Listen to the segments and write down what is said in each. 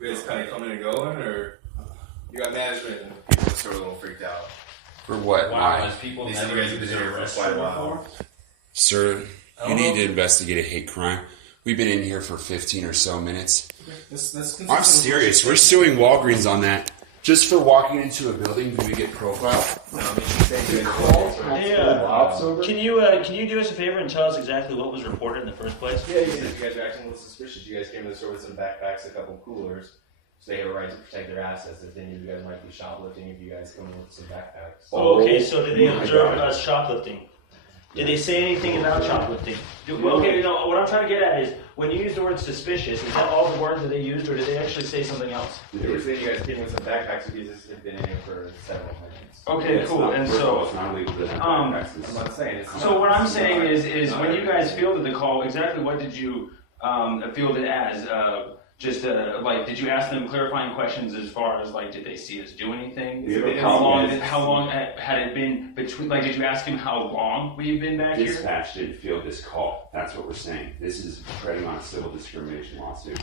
You guys kind of coming and going, or you got management and people are sort of a little freaked out? For what? Wow, Why? has people They said never you guys have used been a here for quite a restroom while. before? Sir, you need to investigate a hate crime. We've been in here for 15 or so minutes. That's I'm serious. We're suing Walgreens on that. Just for walking into a building, do we get profiled? Can you do us a favor and tell us exactly what was reported in the first place? Yeah, you guys are acting a little suspicious. You guys came to the store with some backpacks, a couple coolers, so they have a right to protect their assets. If any of you guys might be shoplifting, if you guys come in with some backpacks. Oh, okay, so did they observe us shoplifting? Did they say anything about shoplifting? Okay, no, what I'm trying to get at is, when you use the word suspicious, is that all the words that they used, or did they actually say something else? They were saying you guys came with some backpacks because this has been in here for several minutes. Okay, cool, and so... it's not illegal to have Um, backpacks. I'm not saying it's So what I'm saying is when you guys fielded the call, exactly what did you field it as? Did you ask them clarifying questions as far as like, did they see us do anything? How long had it been between? Like, did you ask him how long we've been back here? Dispatch didn't field this call. That's what we're saying. This is treading on a civil discrimination lawsuit.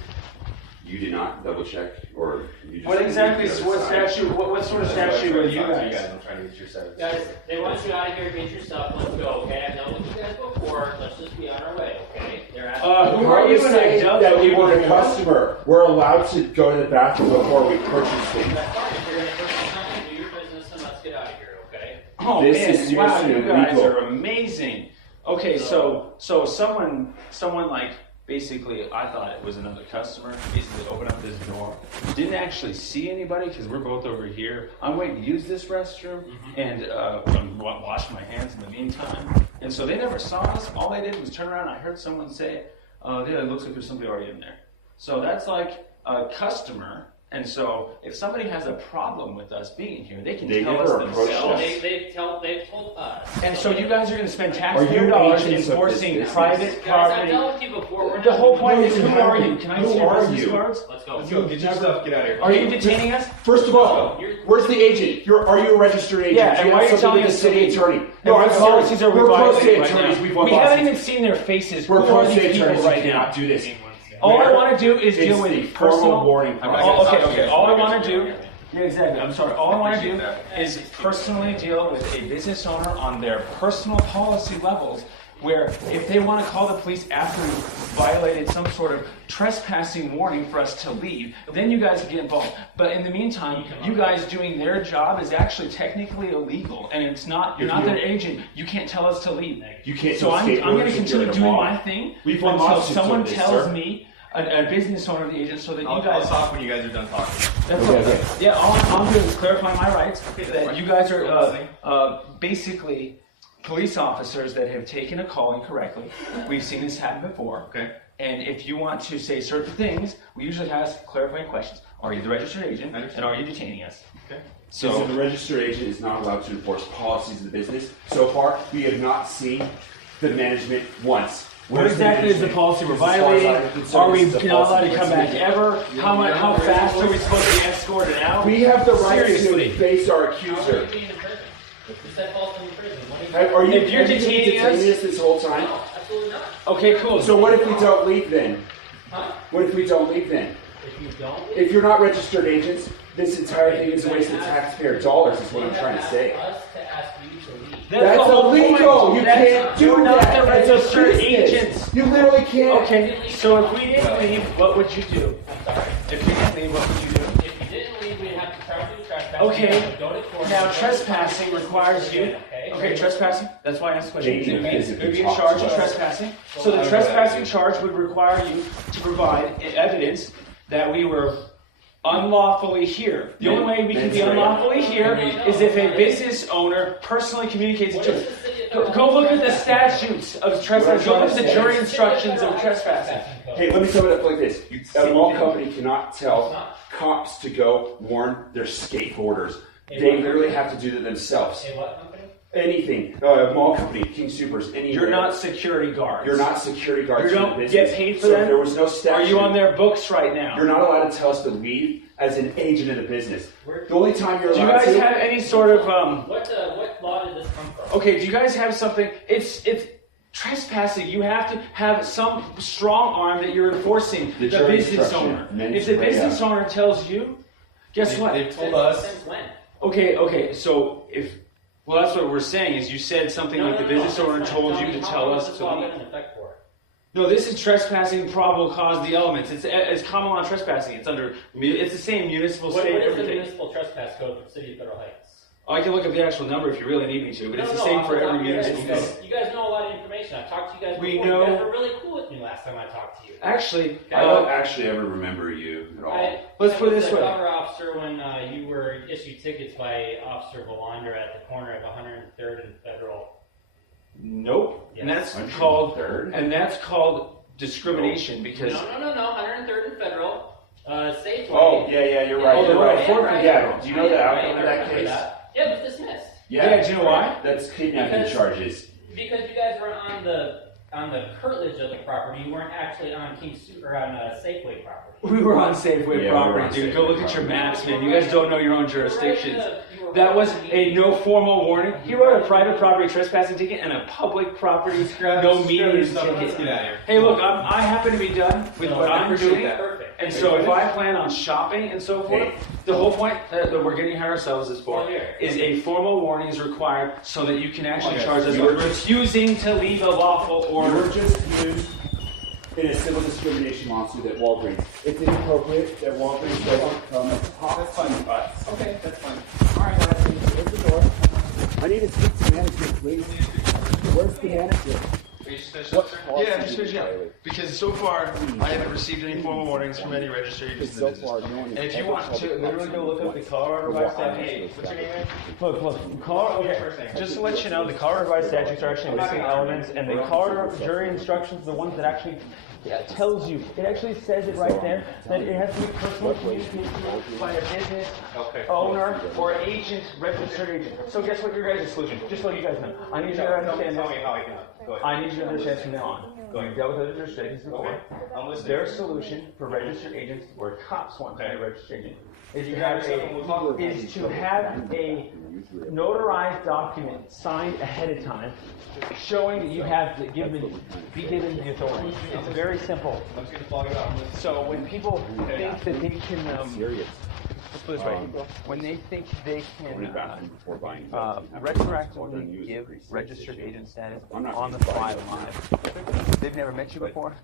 You did not double check, or you just... What exactly? What statute? What sort of statute are you guys? guys? I'm trying to get your side. Guys, they want you out of here, get your stuff, let's go, okay? I've done with you guys before, let's just be on our way, okay? They're asking Who are you? And I dealt that with we you weren't a before. customer. We're allowed to go to the bathroom before we purchase things. That's fine, if you're gonna purchase something, do your business and let's get out of here, okay? Oh This man! is Wow, seriously you guys illegal. are amazing. Okay, so someone like. Basically, I thought it was another customer. Basically, opened up this door. Didn't actually see anybody because we're both over here. I'm waiting to use this restroom and I'm washing my hands in the meantime. And so they never saw us. All they did was turn around. And I heard someone say, "Yeah, it looks like there's somebody already in there." So that's like a customer. And so if somebody has a problem with us being here, they can tell us never approached So themselves. they've told us. And so you guys are going to spend Are taxpayer you dollars agents of enforcing this business? private Guys, I've property. dealt with you before, we're The not... whole point is, you who haven't. are you? Can I Who see your are business you? cards? Let's go. Let's go, get your stuff, get out of here. Are you detaining us? First of all, where's the agent? Are you a registered agent? Yeah, Do and you why have are you something telling with us the city to- attorney? And No, what I'm policies serious. are we We're pro se violating right attorneys. now? We've won We haven't lawsuits. even seen their faces. We're Who pro are these se people attorneys. right You now? cannot do this. All I want to do is deal It's with the personal formal warning process. Okay. All I want to do. Yeah, exactly. I'm sorry. All I want to do is personally deal with a business owner on their personal policy levels, where if they want to call the police after we violated some sort of trespassing warning for us to leave, then you guys get involved. But in the meantime, you guys doing their job is actually technically illegal, and it's not. You're not their agent. You can't tell us to leave. You can't So tell I'm going skateboarders to if continue you're in a doing mall. my thing We've won until lawsuits someone over this, tells sir. me, a business owner of the agent, so that you I'll guys. talk when you guys are done talking. That's Okay. Yeah, all I'm doing is clarify my rights. That you guys are basically police officers that have taken a call incorrectly. We've seen this happen before. Okay. And if you want to say certain things, we usually ask clarifying questions. Are you the registered agent? I And understand. are you detaining us? Okay. So the registered agent is not allowed to enforce policies of the business. So far, we have not seen the management once. What Where's exactly is the management? policy we're As far as I'm violating? concerned, Are we this is a not allowed policy to come back violation. ever? How fast are we supposed to be escorted out? We have the right Seriously. to face our How are you accuser. being in prison? You said false in prison. What do you... Are you If you're have you been detaining detaining us- us this whole time? No, absolutely not. Okay, cool. So what if we don't leave then? Huh? What if we don't leave then? If you don't... If you're not registered agents, this entire thing is a waste of taxpayer dollars is what I'm trying to say. us to ask you to leave. That's the whole illegal. point. You That's- can't do you're not that. the That's a registered business. agents. You literally can't. Okay, so if we didn't leave, what would you do? I'm sorry. If we didn't leave, what would you do? If you didn't leave, we'd have to charge you trespassing. Okay. We'd have to go to court. Now, trespassing requires you. Okay, trespassing. That's why I asked the question. They It would physically be a talk charge to of us. trespassing. So the trespassing charge would require you to provide evidence that we were unlawfully here. The only way we can be That's right. unlawfully here is if a business owner personally communicates it to us. Go look at the statutes of trespassing. Go look at the jury instructions of trespassing. Hey, let me sum it up like this. A mall company cannot tell cops to go warn their skateboarders. They literally have to do that themselves. Hey, what company? Anything. Mall company, King Supers, anywhere. You're not security guards. You're not security guards You for the don't business. get paid for so them? if there was no statute. Are you on their books right now? You're not allowed to tell us to leave as an agent of the business. The only time you're Do you allowed guys to... have any sort of What law did this come from? Okay, do you guys have something? It's Trespassing, you have to have some strong arm that you're enforcing the jury business instruction, owner. mens If the rea. business owner tells you, guess what? They've told us. Since when? Okay, so well, that's what we're saying, is you said something like the business owner told you to tell us This to law leave. been in effect for? No, this is trespassing, probable cause, the elements. It's common law trespassing. It's the same municipal, What state, is the everything. municipal trespass code for the city of Federal Heights? I can look up the actual number if you really need me to, but it's the same off for the top every of your head, municipal you code. You guys know a lot of information. I've talked to you guys We before. know- You guys were really cool with me last time I talked to you. Actually, I don't actually ever remember you at all. Let's put it was this the way. cover officer when you were issued tickets by Officer Valander at the corner of 103rd and Federal. Nope. Yes. And that's 103rd? called discrimination because No, 103rd and Federal. Safeway. Oh, yeah, you're right. Oh, You're the right. Fort- Yeah, do you know the Right, outcome of I that remember case? that. Yeah, it was dismissed. Yeah, do you know why? That's kidnapping Because- charges. Because you guys were on the curtilage of the property, you weren't actually on Safeway property. We were on Safeway Yeah, we were on property, dude. Go Safeway look at your property. maps, man. You guys don't know your own jurisdictions. You were That was right a no formal warning. He wrote a private property trespassing ticket and a public property no median Let's ticket. get out of here. Hey, look, I happen to be done with what I'm doing. Perfect. And so if I plan on shopping and so forth, the whole point that we're getting here ourselves is for is a formal warning is required so that you can actually charge us with refusing to leave a lawful You order. were just used in a civil discrimination lawsuit at Walgreens. It's inappropriate that Walgreens doesn't come and talk That's fine. to us. Okay, that's fine. All right, guys, here's the door. I need to speak to management, please. Where's the manager? What policy Yeah, did just you finish up. violate? Because so far, I haven't received any formal warnings from any registered agents in the So business. far, no one And has if you ever want called to the literally cops go look up the Colorado for Revised what Statute. what's your name? Look, just to let you know, the Colorado Revised Statutes are actually missing elements, and the Colorado jury instructions, the ones that actually tells you, it actually says it right there, that it has to be personal communication by a business owner or agent, registered agent. So guess what your guys' solution, just so you guys know, I need you to understand Tell me this. how I can help. Go ahead. I need you to understand from now on. You've dealt with other jurisdictions before. I'm listening. Their solution for registered agents, where cops want to be a registered agent, is to have a notarized document signed ahead of time, showing that you have to be given the authority. It's very simple. I'm just gonna follow you out. I'm listening. So when people think that they can, Serious. let's put it this way, when they think they Only can bathroom before buying. retroactively give registered agent status on the fly live, they've never met you before.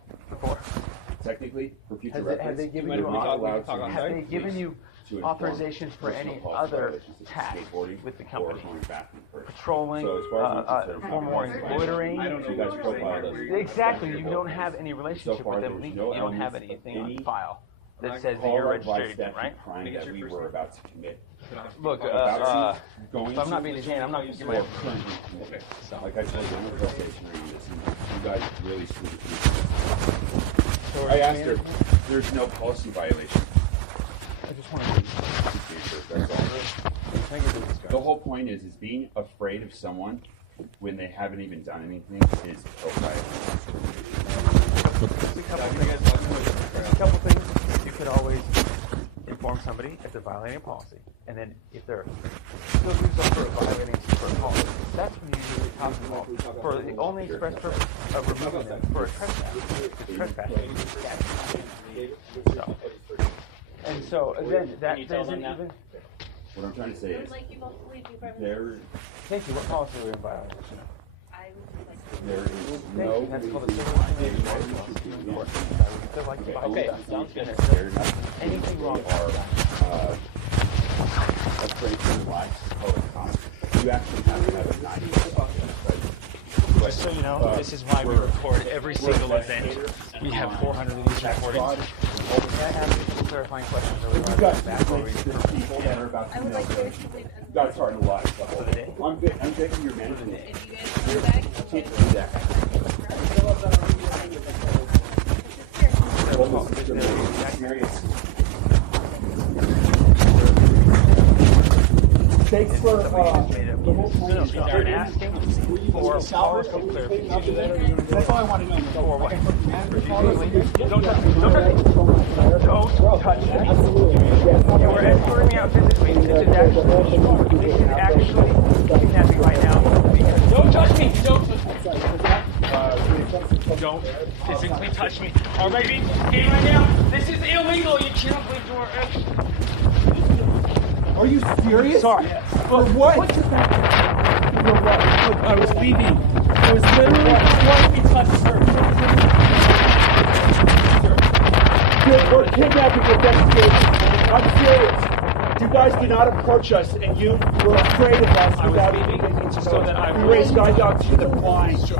Technically, for future Have reference, they given we're you not allowed to have they given you to inform authorization for personal any policy other violations such as tasks skateboarding with the or company? going bathroom first. Patrolling, So as far as I'm concerned, formal warnings, loitering. I don't know what your profile does. Exactly, you don't have any relationship So far, with them. there's You no don't have elements of anything on any file that says that you're a registered Colorado agent, statute right? crime that we were about to commit. Look, About going if I'm not to being a Jane, I'm not going to give or my. currently committing. Like I told you, I'm a stationary in this, and you guys really screwed me. I asked her, there's no policy violation. I just want to. That's all. The whole point is being afraid of someone when they haven't even done anything is okay. A couple things. You could always inform somebody if they're violating a policy, and then if they're still doing so for violating a policy, that's when you usually talk about for the only express purpose of removing them for a trespassing. So, and so then that you tell them doesn't that? even. What I'm trying to say I would is like you both to leave before I there, Thank you. What policy are we in violation of? I would like to. there is Thank no you. That's called a reason civil why they discrimination law. Feel like you buy Okay, stuff. sounds good. They're not Anything wrong they are afraid to relax public comment. You actually have to have a 90. Just so you know, this is why we record every single event. We have 400 of these recordings. May I have some clarifying questions? Or we You run got back over there's people that are about I to would know like you that guys to leave. you got to start a lot of stuff. For the day? I'm taking your management. If you guys come back, Can't do that. Well, this is serious. Thanks for You're asking for policy clarification. That's all I want to know. For what? Don't touch me. Don't touch me. Don't touch me. You were escorting me out physically. This is actually kidnapping right now. Don't touch me. Don't touch me. Are you serious? Sorry. For what? I was leaving. I was literally wanting to be touched, sir. We're kidnapping investigation. I'm serious. You guys did not approach us, and you were afraid of us without even thinking to so that I we raised guide dogs to the blind. So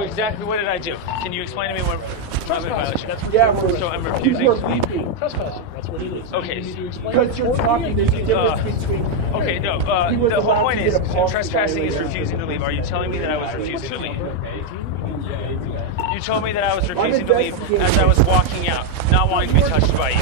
exactly what did I do? Can you explain to me what I'm in violation? So I'm refusing You're to leave. leaving. Trespassing. That's what it is. Okay. Because you're talking, there's a difference between. Okay, no. He was The whole allowed point to is get a pulse trespassing is evaluation. refusing to leave. Are you telling me that I was refusing to leave? You told me that I was refusing to leave as I was walking out, not wanting to be touched by you.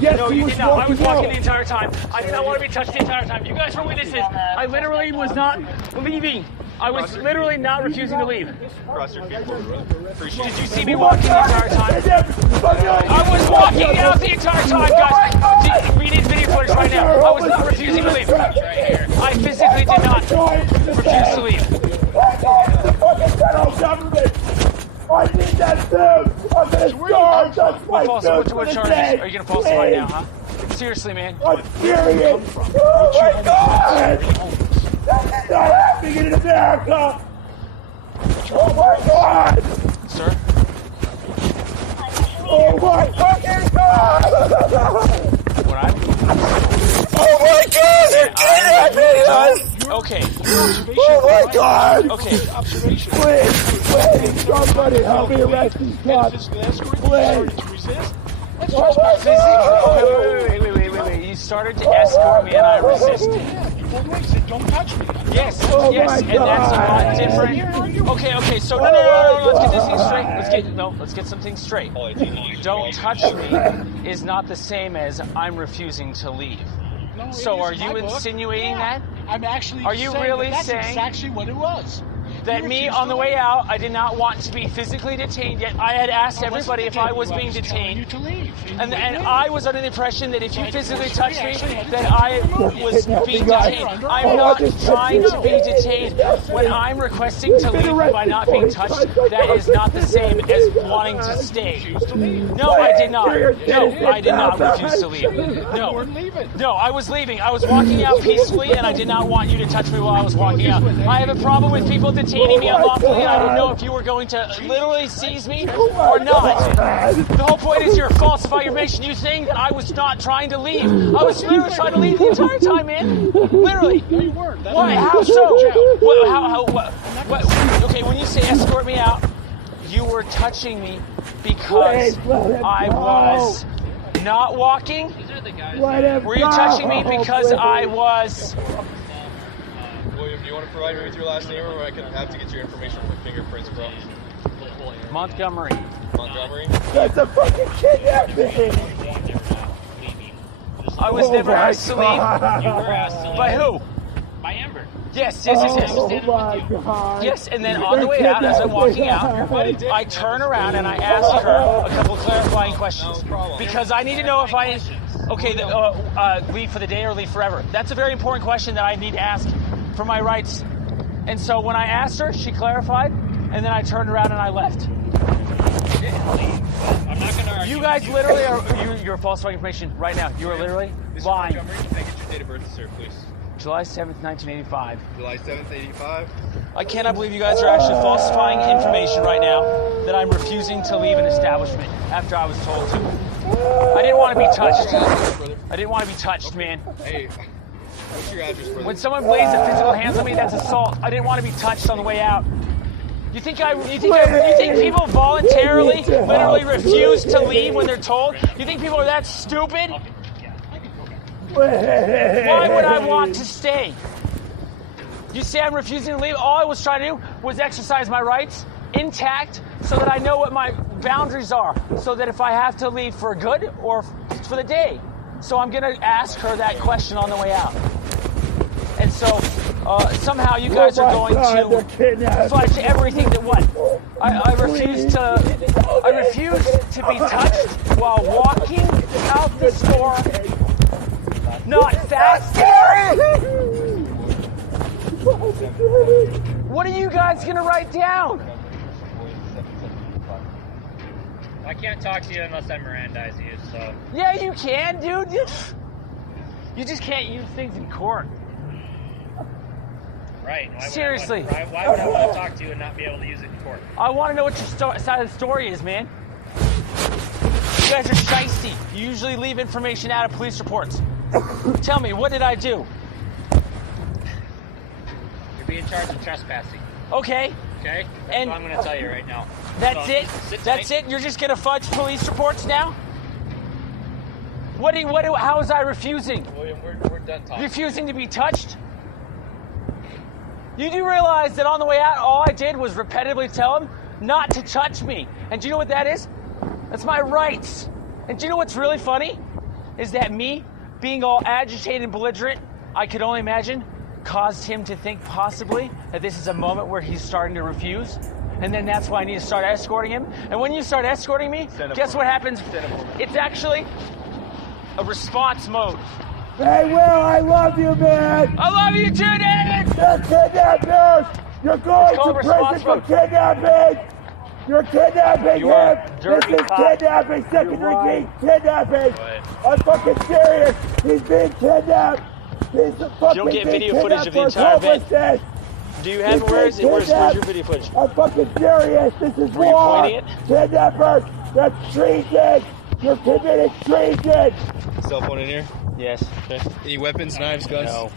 Yes, No, he you was did not. I was walking out. the entire time. I did not want to be touched the entire time. You guys were witnesses. I literally was not leaving. I was literally not refusing to leave. Cross your feet forward. Appreciate Did you see me walking the entire time? I was walking out the entire time, guys. We need video footage right now. I was not refusing to leave. I physically did not refuse to leave. I did that too! I'm gonna starve! That's my What charges? Are you gonna falsify now, huh? Seriously, man. I'm serious! Oh my god! That is not happening in America! Oh my god! Sir? Oh my fucking god! What I... Oh my god! They're kidnapping us! Okay. Oh my god! Okay. Please, somebody help me arrest these cops! Please! Oh my god! Wait. You started to escort me and I resisted. Don't touch me. Yes, Oh yes, my and that's a lot God. different. Okay, so no, let's get this thing straight. Let's get something straight. Don't touch me is not the same as I'm refusing to leave. No, So are you insinuating that? I'm actually Are you saying really that's saying- exactly what it was. That me on the way out, I did not want to be physically detained, yet I had asked everybody if I was being telling you detained. to leave. And I was under the impression that if you physically touched me, that I was being detained. I'm not trying to be detained. When I'm requesting to leave by not being touched, that is not the same as wanting to stay. No, I did not. No, I did not refuse to leave. No, I was leaving. I was walking out peacefully, and I did not want you to touch me while I was walking out. I have a problem with people detaining me unlawfully. I didn't know if you were going to literally seize me or not. The whole point is you're falsifying information. You saying that I was not trying to leave. I was literally trying to leave the entire time, man. Literally. No, you weren't. Why? How so? What? Okay, when you say escort me out, you were touching me because I was not walking? Were you touching me because I was... William, do you want to provide me with your last name, or I can have to get your information for fingerprints, bro? Montgomery. Montgomery? That's a fucking kidnapping! I was never asked to leave. You were asked to leave. By who? By Amber. Yes. Oh my god! Yes, and then on the way out, as I'm walking out, I turn around and I ask her a couple clarifying questions. Because I need to know if I, leave for the day or leave forever. That's a very important question that I need to ask for my rights. And so when I asked her, she clarified, and then I turned around and I left. I'm not gonna argue. You guys literally you're falsifying information right now. You are literally lying. Montgomery, can I get your date of birth, sir, please? July 7th, 1985. July 7th, 85. I cannot believe you guys are actually falsifying information right now that I'm refusing to leave an establishment after I was told to. I didn't want to be touched. I didn't want to be touched, man. Hey, what's your address, brother? When someone lays a physical hands on me, that's assault. I didn't want to be touched on the way out. You think people voluntarily, literally refuse to leave when they're told? You think people are that stupid? Why would I want to stay? You say I'm refusing to leave. All I was trying to do was exercise my rights intact so that I know what my boundaries are, so that if I have to leave for good or for the day. So I'm going to ask her that question on the way out. And so somehow you guys are going to fudge everything that what? I refuse to be touched while walking out the store. Not fast. What are you guys gonna write down? I can't talk to you unless I Mirandize you, so. Yeah, you can, dude. You just can't use things in court. Right. Seriously. Why would I want to talk to you and not be able to use it in court? I want to know what your side of the story is, man. You guys are shiesty. You usually leave information out of police reports. Tell me, what did I do? You're being charged with trespassing. Okay. Okay? That's what I'm going to tell you right now. That's So, it? sit That's tight. it? You're just going to fudge police reports now? How was I refusing? William, we're done talking. Refusing to be touched? You do realize that on the way out, all I did was repetitively tell him not to touch me. And do you know what that is? That's my rights. And do you know what's really funny? Is that me being all agitated and belligerent, I could only imagine, caused him to think possibly that this is a moment where he's starting to refuse. And then that's why I need to start escorting him. And when you start escorting me, guess what happens? It's actually a response mode. Hey, Will, I love you, man. I love you too, David. You're kidnappers. You're going to prison for kidnapping. You're kidnapping him. This is kidnapping, second-degree kidnapping. I'm fucking serious. He's being kidnapped. He's fucking You don't get video footage of the entire event. Do you have it? Where's your video footage? I'm fucking serious. This is Were you war. pointing it? Kidnappers. That's treason. You're committing treason. Cell phone in here? Yes. Okay. Any weapons, knives, guns? No.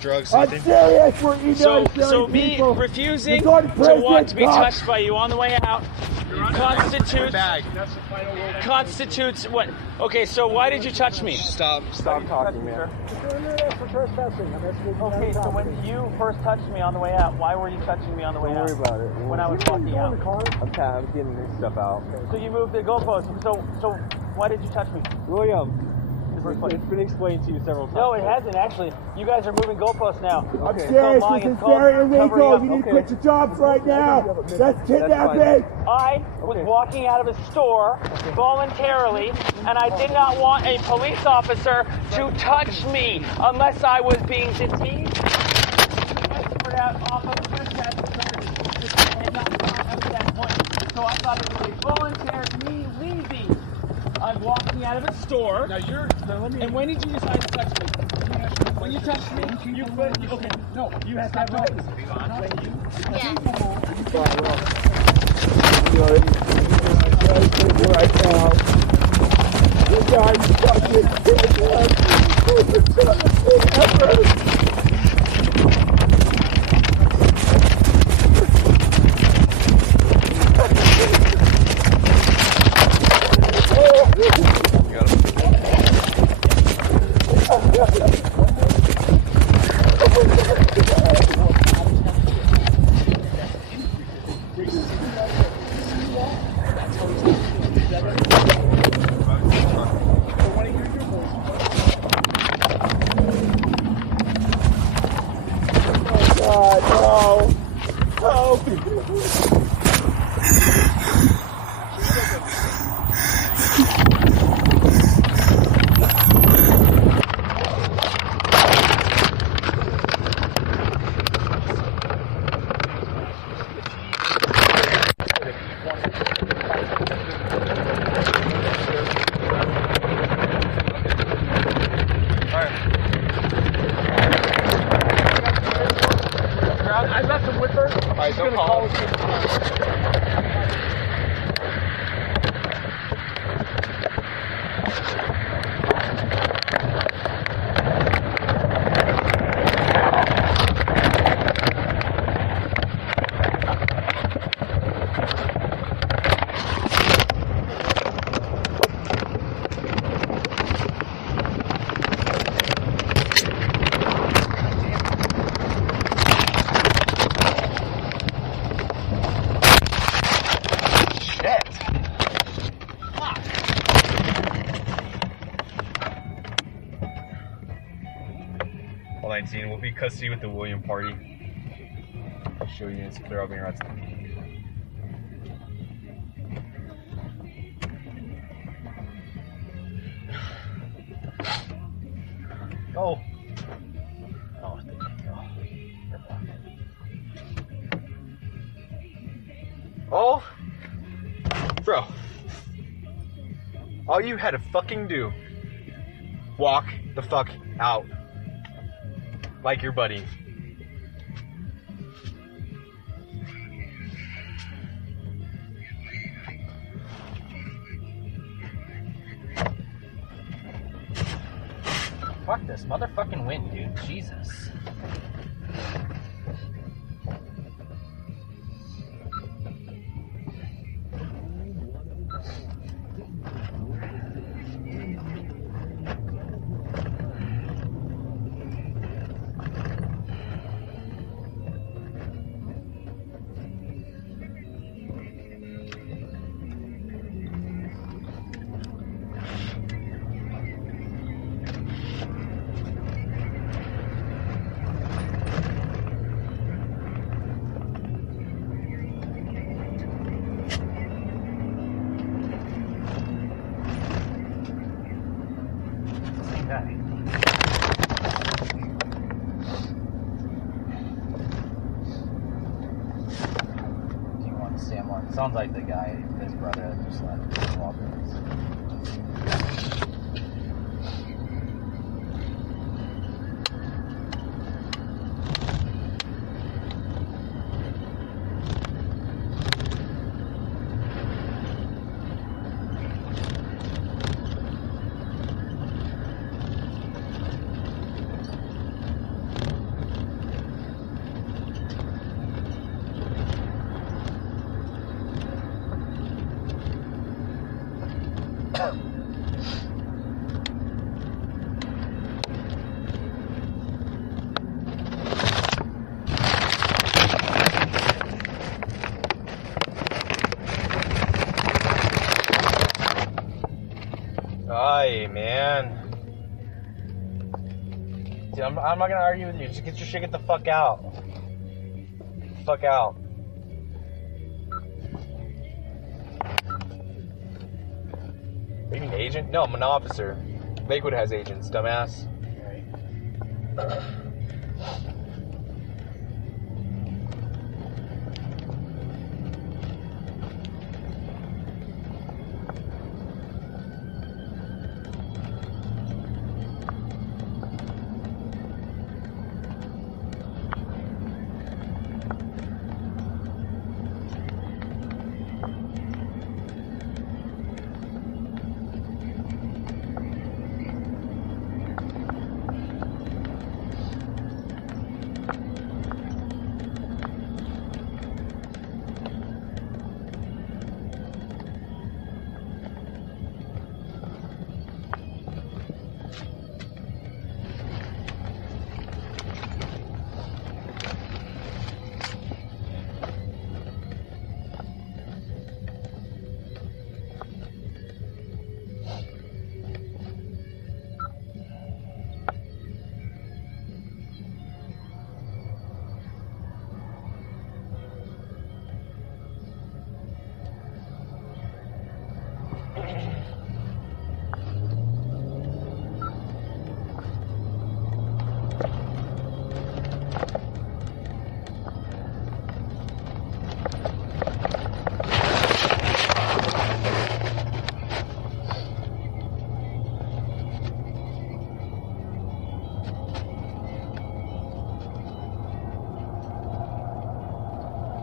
Drugs, I'm anything? serious. We're emailing So me people. refusing You're going to prison, want to be cop. touched by you on the way out constitutes what? Okay, so why did you touch me? Stop talking, man. Okay, so when you first touched me on the way out, why were you touching me on the way out? Don't worry about it. When I was walking out. I'm getting this stuff out. So you moved the goalpost. So why did you touch me? William, it's been explained to you several times. No, it hasn't actually. You guys are moving goalposts now. I'm serious. This is very illegal. You need to quit your jobs right now. That's kidnapping. I was walking out of a store voluntarily, and I did not want a police officer to touch me unless I was being detained. Escorted out off of trespassing charges, and not up to that point. So I thought it was a voluntary me leaving. I'm walking out of a store. Now And when did you decide to touch me? When you touched me, you put. Okay, no, you have that right. Right now. You guys fucking I left him with her. All right, don't call. All 19, we'll be custody with the William party. I'll show you, it's clear up in your rights. Oh. Oh, there you go. Oh. Bro. All you had to fucking do walk the fuck out. Like your buddy. Fuck this motherfucking wind, dude. Jesus. Sounds like the guy, his brother, just left Walgreens. Aye, man. Dude, I'm not gonna argue with you. Just get your shit, get the fuck out. Fuck out. What do you mean, agent? No, I'm an officer. Lakewood has agents, dumbass.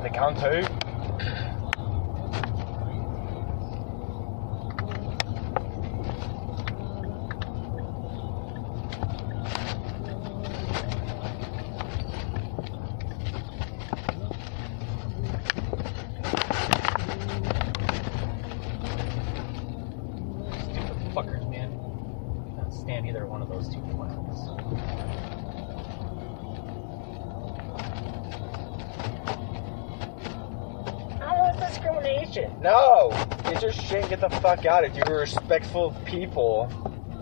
The count two. Stupid fuckers, man. I can't stand either one of those two plans. Discrimination. No! Get your shit and get the fuck out. If you were respectful people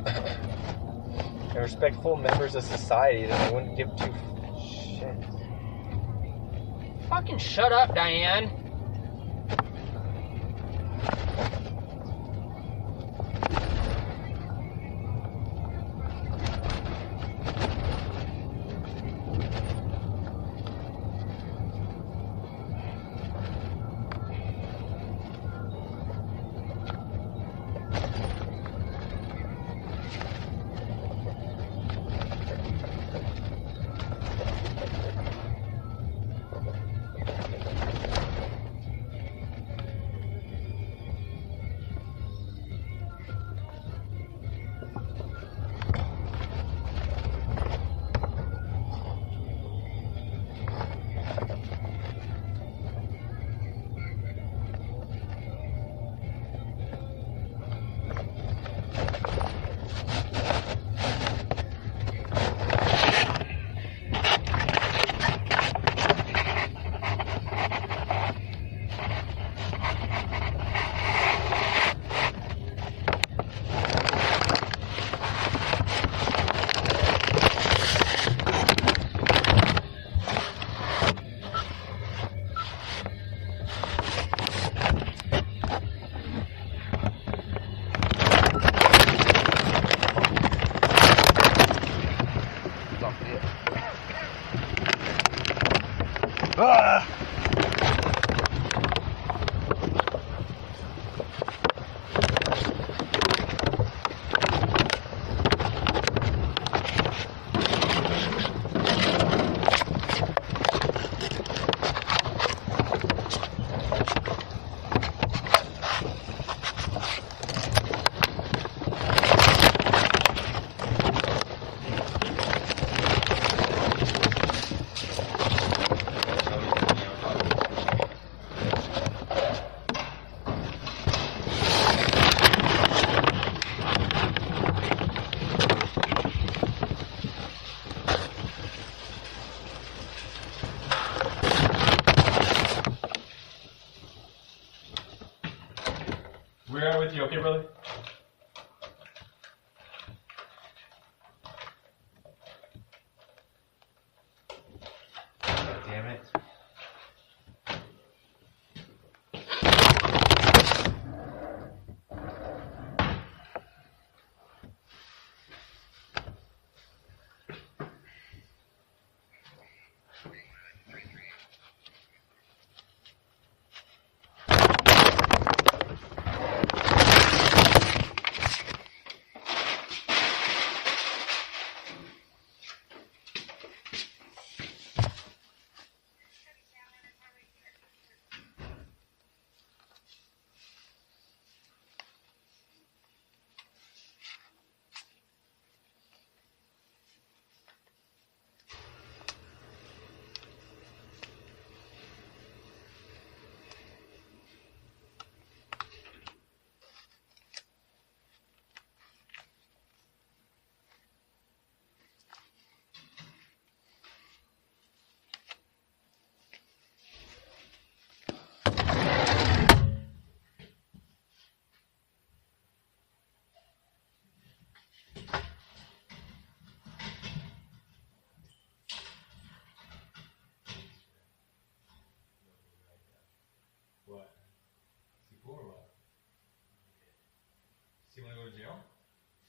and respectful members of society, then they wouldn't give two shit. Fucking shut up, Diane.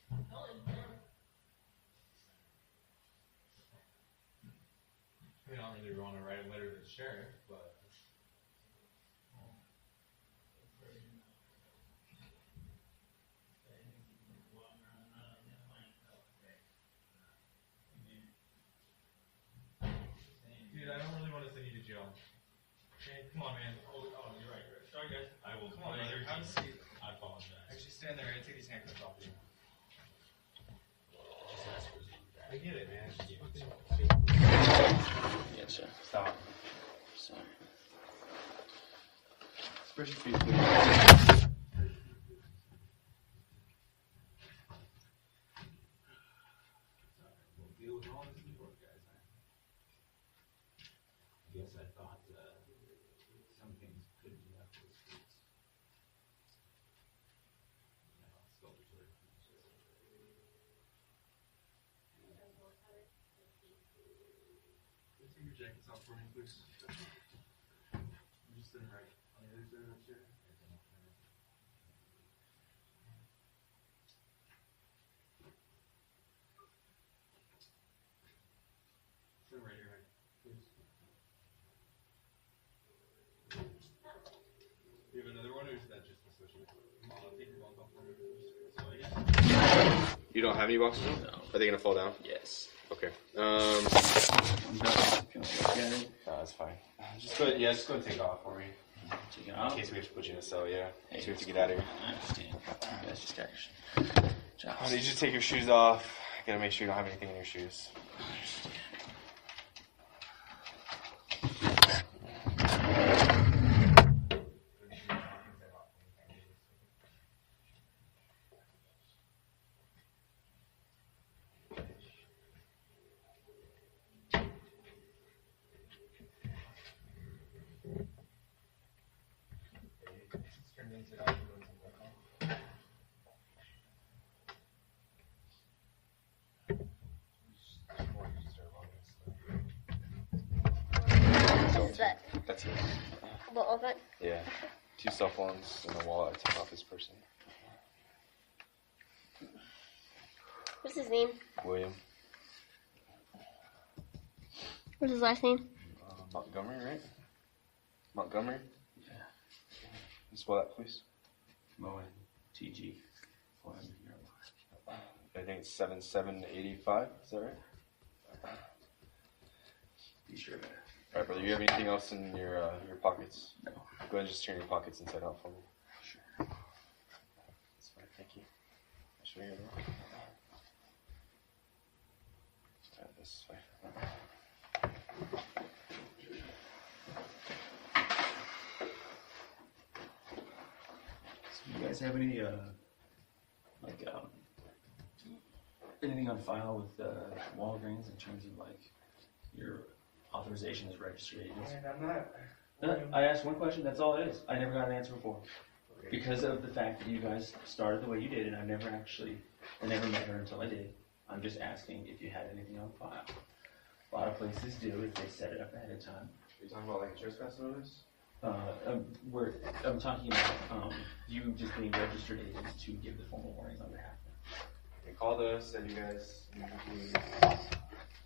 I mean, I don't really want to write a letter to the sheriff, but. Dude, I don't really want to send you to jail. Okay, come on, man. Oh, you're right. Sorry, guys. I will. Come on, man. Have a seat. I apologize. Actually, stand there and take these handcuffs off you. I get it, man. Yes, sir. Stop. Sorry. Suspicious people. Deal with all this New York guys, man. I guess I thought some things couldn't be left to the streets. No, it's still reserved. Take your jackets off for me, please. I'm just sitting right on the other side of the chair. Sit right here, please. Do you have another one, or is that just a switch? Take your belt off for me, please. That's all I got. You don't have any boxes on? No. Are they gonna fall down? Yes. Okay. I'm done. If you want to look at it. No, that's fine. Just go and take it off for me. Take it In off. case we have to put you in a cell, yeah. Hey, So we have to it's get out of here. I understand. You guys just got your I need you to take your shoes off. I gotta make sure you don't have anything in your shoes. What is that? That's it. What of it? Yeah. 2 cell phones and a wallet I took off this person. What's his name? William. What's his last name? Montgomery, right? Montgomery? Yeah. You spell that, please? Moen. TG. I think it's 7785. Is that right? Be sure of it. All right, brother. You have anything else in your pockets? No. Go ahead and just turn your pockets inside out for me. Sure. That's fine. Thank you. I'll show you around. Just have this way. So you guys have any anything on file with Walgreens in terms of like your authorization as registered agents? I'm not. I asked one question. That's all it is. I never got an answer before because of the fact that you guys started the way you did, and I never met her until I did. I'm just asking if you had anything on file. A lot of places do if they set it up ahead of time. Are you talking about like a trespass notice? I'm talking about you just being registered agents to give the formal warnings on behalf of them. They called us, said you guys needed to leave.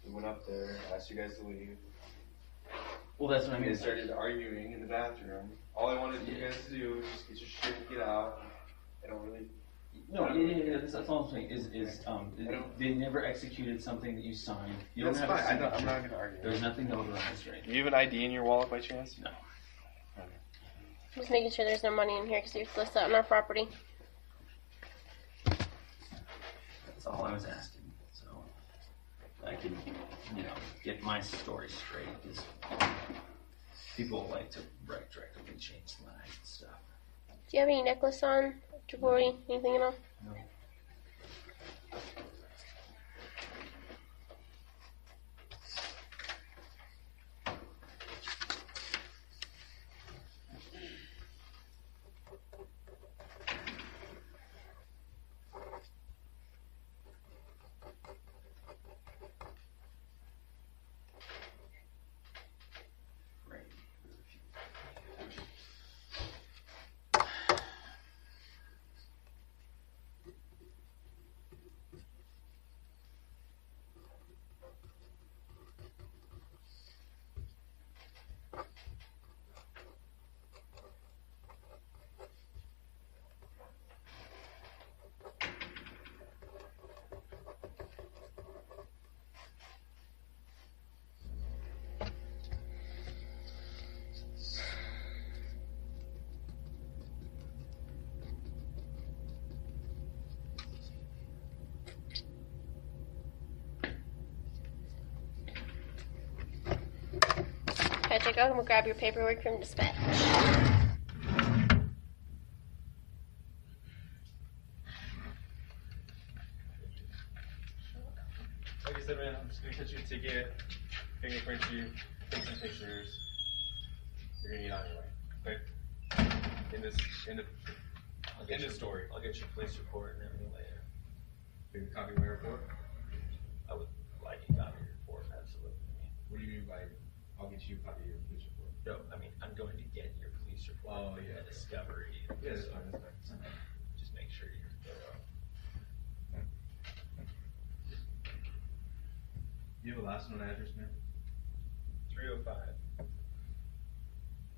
We went up there, asked you guys to leave. Well, that's what I mean. They started arguing in the bathroom. All I wanted you guys to do was just get your shit and get out. I don't really. No, that's all I'm saying they never executed something that you signed. You That's don't have fine. a signature. I'm not going to argue. There's nothing notarized, right? Do you have an ID in your wallet by chance? No. Just making sure there's no money in here because you're supposed to on our property. That's all I was asking. So I can, get my story straight because people like to directly change lines and stuff. Do you have any necklace on? Jewelry? Anything at all? No. Magic. I'm gonna grab your paperwork from dispatch. Like I said, man, I'm just gonna cut you a ticket, fingerprint you, take some pictures. You're gonna get on your way. Okay? In the story. I'll get your police report and everything later. You can copy my report? I would like a copy of your report, absolutely. What do you mean by I'll get you a copy of your police report? No, I mean I'm going to get your police report. Oh yeah. A discovery. Yeah, that's fine, that's fine. Just make sure you're thorough. Do you have a last known address, man? 305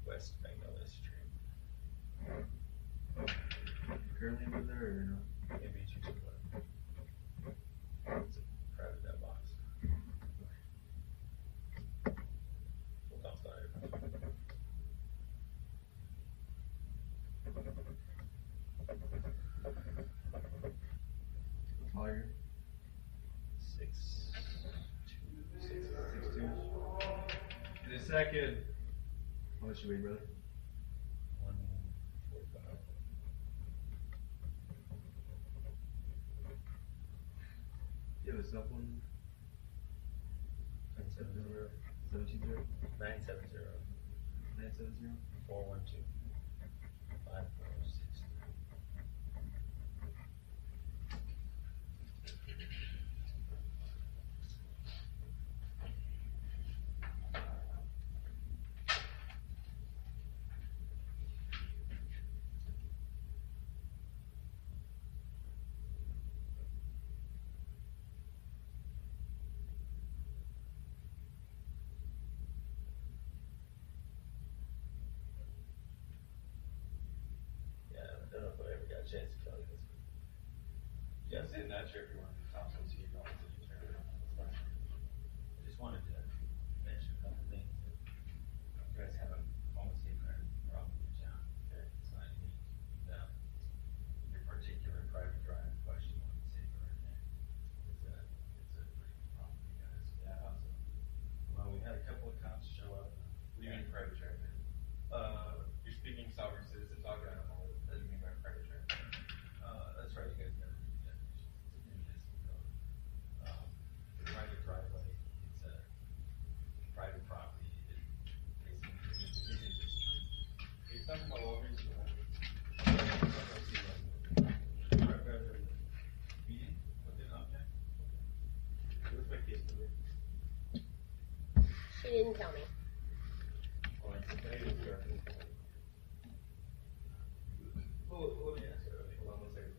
West Magnolia Street. Currently live there or no? Maybe you should look. It's a private mailbox. Look outside. How are you? 6'2". In a second. How much you weigh, brother? 145. You have a cell phone? 970 970 412 5463. Yeah, I don't know if I ever got a chance to tell you this. Yeah, I'm not sure if you wanted to talk to you. I just wanted to mention a couple things. You guys have a almost safeguarding problem in town. It's not unique. Your particular private drive question on safeguarding it. It's a pretty big problem for you guys. Yeah, how so? Well, we had a couple of cops show up. What do you mean private drive? You're speaking sovereign citizen talk. I don't know what you mean by private drive. That's right. You guys never read the definitions. It's in the municipal code. The private driveway. It's a private property. It basically is in the street. Are you talking about Walgreens? Meeting with an object? What's my case number? She didn't tell me. Well, I can tell you it's correct. Let me ask you. Hold on 1 second.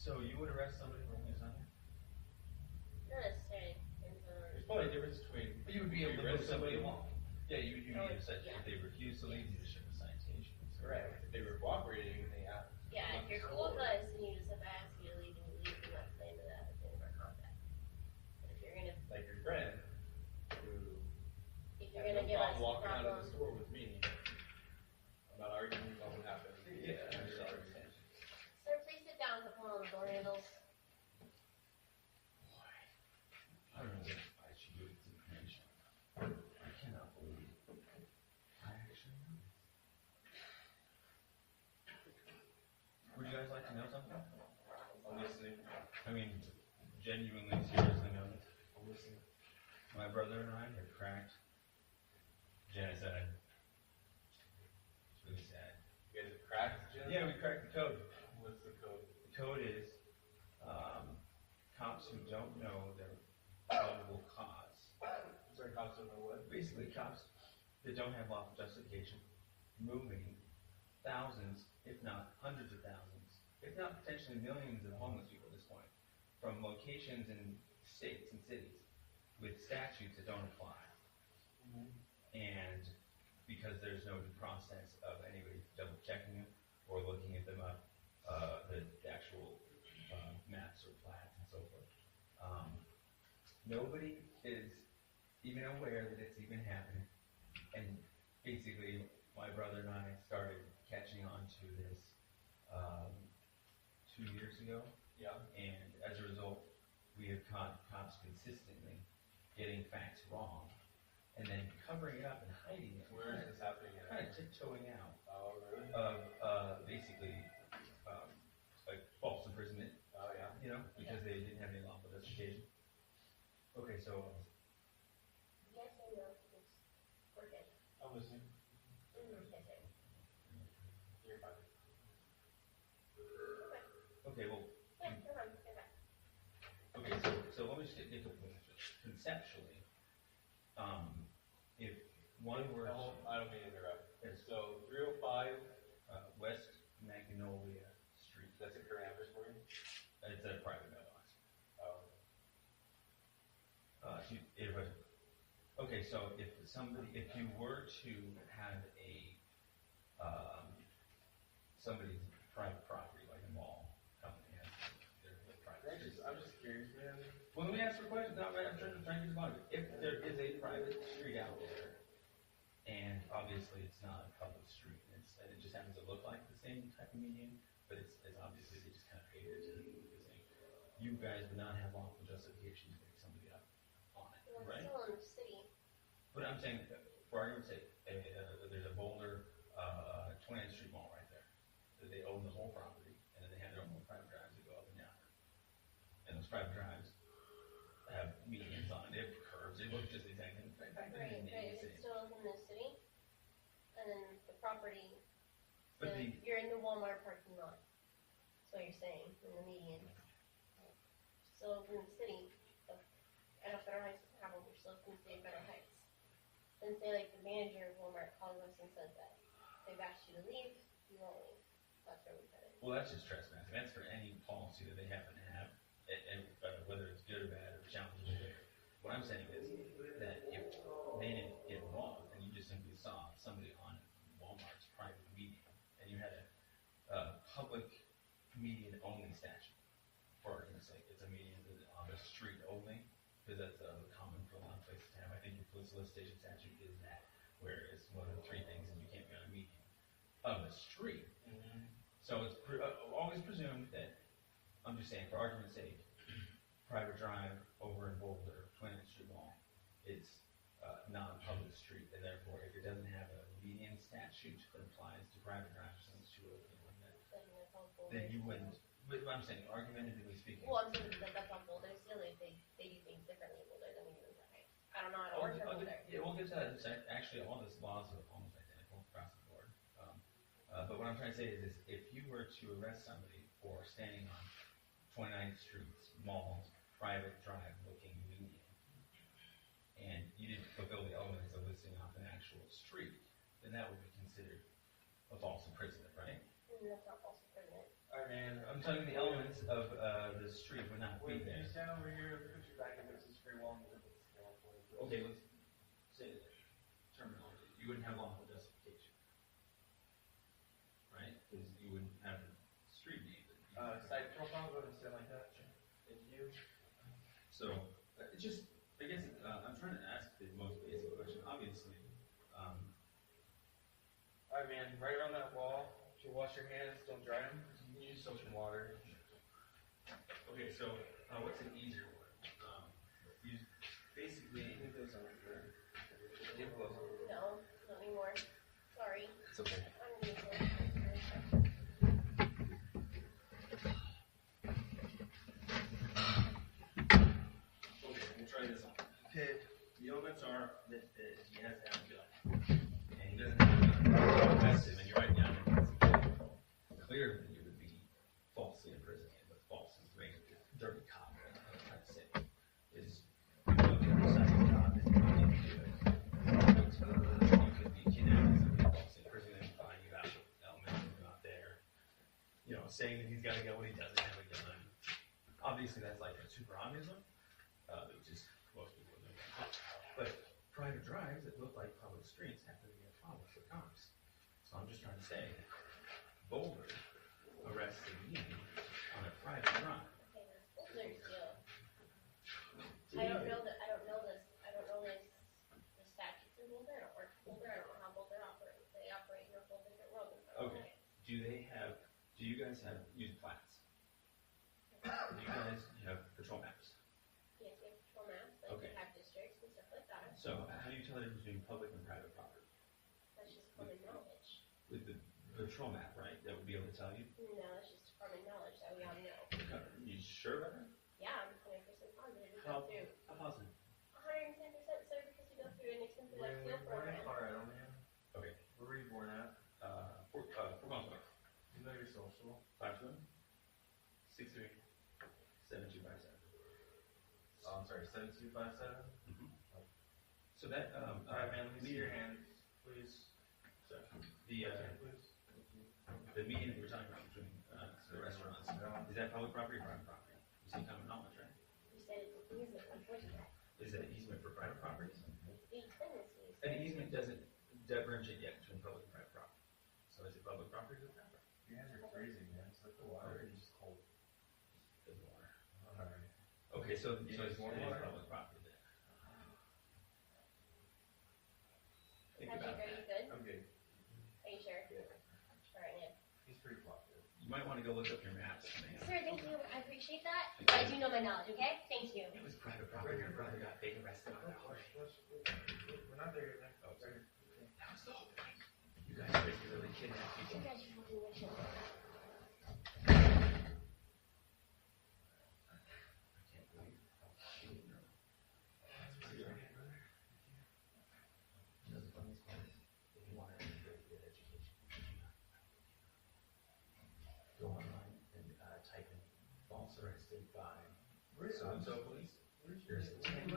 So you would arrest somebody for holding a sign? Not necessarily. There's probably a difference between. But you would be able to arrest put somebody somebody. along. Yeah, you need a citation. If they refuse to leave, you just issue a citation. Correct. If they were cooperating, they have. Yeah, if you're cool with us, then you just have to ask you to leave and you leave, and that's the end of that. That's the end of our contact. But if you're gonna, Like your friend, who if you're had gonna no give us problem walking out of the problems, store with me, I'm not arguing what would happen. Yeah, I'm I sorry. sir, please sit down to pull on the door handles. I don't know if I should give it to the commission. I cannot believe I actually know. Would you guys like to know something? I'm listening. I mean, genuinely, seriously know this. I'm listening. My brother and I have cracked genocide. It's really sad. You guys have cracked genocide? Yeah, we cracked the code. What's the code? The code is cops who don't know their probable cause. Sorry, cops don't know what? Basically, cops that don't have lawful justification moving thousands, if not hundreds of thousands, if not potentially millions of homeless people at this point, from locations in states and cities with statutes that don't apply. And because there's no due process of anybody double checking them or looking at them up, the actual maps or plats and so forth. Nobody is even aware that it's even happening. And basically, my brother and I started catching on to this 2 years ago. Yeah. And as a result, we have caught cops consistently getting facts wrong and then covering it up and hiding it. Where is this happening at? Kind of tiptoeing out Oh, really? of basically like false imprisonment. Oh, yeah. You know, because they didn't have any lawful justification. Okay, so You guys say no, it's, we're good. I'm listening. Yes, sir. You're fine. okay, well, Yeah, come on, come back. okay, so let me just get a couple things. Conceptually, if one were I don't mean to interrupt. Yes. So 305, West Magnolia Street, that's a current address for you? it's a private mailbox. Oh. Okay, so if you were to have somebody's private property, like a mall company has their private street. I'm just curious, man. Well, let me ask you a question. No, I'm trying to respond. If there is a private street out there, and obviously it's not a public street, and it just happens to look like the same type of median, but it's obviously they just kind of cater to the thing. You guys would not have lawful justification to pick somebody up on it, We're right? still in the city. But I'm saying, for argument's sake, there's a Boulder 29th Street Mall right there. They own the whole property, and then they have their own private drives that go up and down. And those private drives have medians on it, they have curves, they look just exactly. In fact, they're Right, the it's same. still in the city. And then the property, so But you're in the Walmart parking lot. That's what you're saying, in the median. Still in the city, of, I don't know if Federal Heights doesn't have one, you're still in the city of Federal Heights. Then say like the manager of Walmart calls us and says that they've asked you to leave, you won't leave. That's where we put it. Well, that's just trespassing. That's for any policy that they happen to have, and whether it's good or bad or challenging or whatever. What I'm saying is that if they didn't get wrong, and you just simply saw somebody on Walmart's private median, and you had a public median only statute, for argument's sake, it's a median on the street only, because that's common for a lot of places to have. I think your police solicitation statute is that, where it's one of the three things, and you can't be on a median of the street. Mm-hmm. So it's always presumed that, I'm just saying, for argument's sake, private drive over in Boulder, 29th Street Mall, is not a public street, and therefore, if it doesn't have a median statute that applies to private drives or something to it, then you wouldn't. But I'm saying, argumentatively speaking. Well, I'm saying that that's on Boulder still, they do things differently in Boulder than we do in Federal Heights. I don't know how to work in Boulder. Yeah, we'll get to that in a second. Actually, all these laws are almost identical across the board. But what I'm trying to say is if you were to arrest somebody for standing on 29th Street's mall's private drive looking median, and you didn't fulfill the elements of listing off an actual street, then that would be considered a false imprisonment, right? That's not false imprisonment. Alright, man, I'm telling you the elements of the street would not be there. stand over here, put your back against this free wall. Okay, let's say the terminology. You wouldn't have lawful justification, right? Because you wouldn't have a street name. Side profile, go and stand like that. Thank you. So, it's just, I guess, I'm trying to ask the most basic question. Obviously, Alright, man, right around that wall. If you wash your hands, don't dry them. You can use soap and water. okay, so what's an easier one? You basically. Leave those on there. Get close. No, not anymore. Sorry. It's okay. I'm gonna use it. Okay, we'll try this on. Okay, the elements are that he has to have a gun. And he doesn't have a gun. Arrest him and you write down that he's clearly you would be falsely imprisoning him, but false is making a dirty cop. What I'm trying to say is you go to the side of the job and you can do it. You could be kidnapping somebody, falsely imprisoning him, finding you out with elements and not there. You know, saying that he's got a gun when he doesn't have a gun. Obviously that's like a super obvious one. Which is most people know. But private drives that look like public streets happen to be a problem for cops. So I'm just trying to say, Boulder arrested me on a private drive. Okay, Boulder's still. I don't know the statutes in Boulder. I don't work in Boulder. I don't know how Boulder operates. They operate in a whole different world. Okay. Do you guys have use plats? Do you guys have patrol maps? Yes, we have patrol maps. Like Okay. we have districts and stuff like that. So how do you tell the difference between public and private property? That's just common knowledge. With the patrol map, right? That would be able to tell you? No, that's just common knowledge that we all know. You sure about that? Yeah, I'm 100% positive. We How go through positive? 110% so because we go through an extensive like skill program. Colorado, man. Okay. Where were you born at? Fort Gonzalo. You know your social. 5'2", 6'3", 7257. Oh, I'm sorry, 7257? So that, Alright, man, let me see your hands, please. Sorry. Please. The median that we were talking about between the restaurants, is that public property or private property? You see common knowledge, right? You said it's an easement, unfortunately. Is that easement for private properties? The extent is An easement doesn't differentiate yet between public and private property. So is it public property or private? You guys are crazy, man. It's like the water is just cold. Good water. Alright. Okay, so You it's guys want water? public property then. Think Patrick, about are you that. good? I'm good. Are you sure? Yeah. Alright, man. He's pretty cooperative. You might want to go look up your maps, man. Sir, thank you. I appreciate that. But I do know my knowledge, okay? Thank you. It was private property. Your brother got big arrested on that horse. We're not there yet. Oh, sorry. That was the whole point. You guys regularly kidnap You people. guys are fucking witches. I can't believe she didn't know. You know the funniest part is, if you want to have a very good education, go online and type in false arrested by so-and-so police. There's 10